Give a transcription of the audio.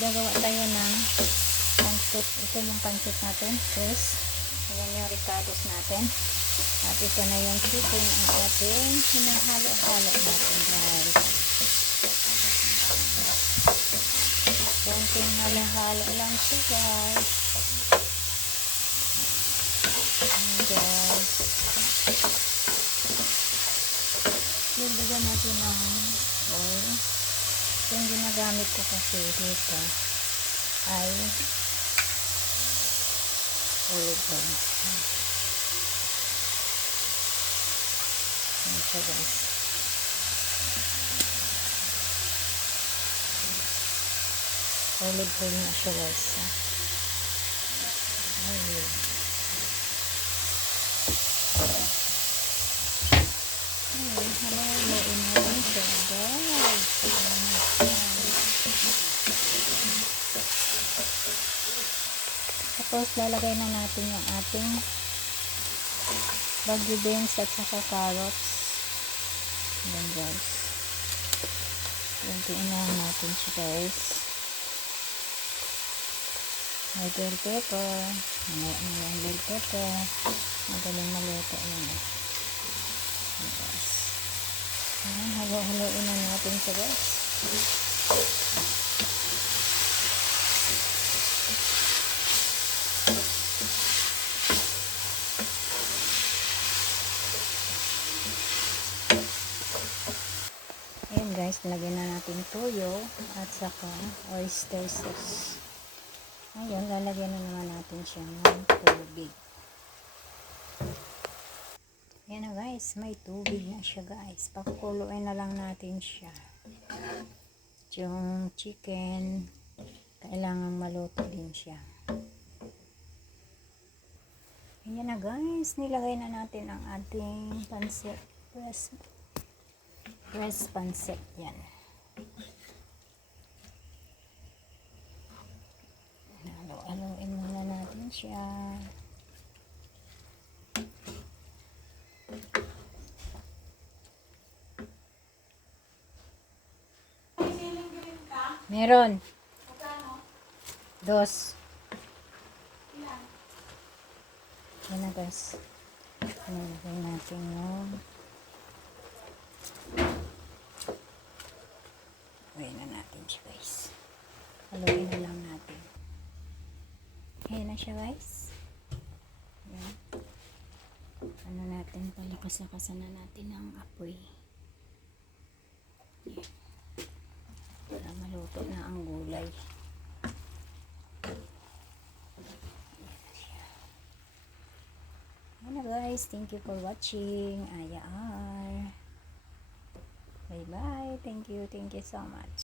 gagawa tayo ng pancit. Ito yung pancit natin. First, ayan yung ricados natin. At ito na yung chicken ang ating hinahalo-halo natin guys. Konting halo-halo lang siya guys. Ayan guys. Lagyan natin ng oil. Yung ginagamit ko kasi dito ay olive oil. Ayan siya guys. Olive oil na siya guys. Ayun. Ayun, halaluin natin siya guys. Ayan na siya. Tapos lalagay na natin yung ating bagyo beans at saka carrots. Ayan guys. Kuntiin na natin siya guys. May bell pepper. May, may bell pepper. Magaling maluto yun. Ayan guys. Ayan, halo-haloin na natin siya guys. Guys, nilagyan na natin toyo at saka oyster sauce. Ngayon, lalagyan na naman natin siya ng tubig. Ayan na guys, may tubig na siya guys. Pakuluin na lang natin siya. Yung chicken, kailangan maluto din siya. Ayan na guys, nilagay na natin ang ating pancit. Press, press pancit yan. Halo-haloin muna natin siya. Meron. Dos. Yan na guys. Nilagay natin yung Ayan na natin siya guys. Haluin na lang natin. Ayan na siya guys. Ayan. Ano natin, palakas-lakasan na natin ang apoy. Ayan. Para maluto na ang gulay. Ayan na guys. Thank you for watching. Aya R. Bye bye. Thank you. Thank you so much.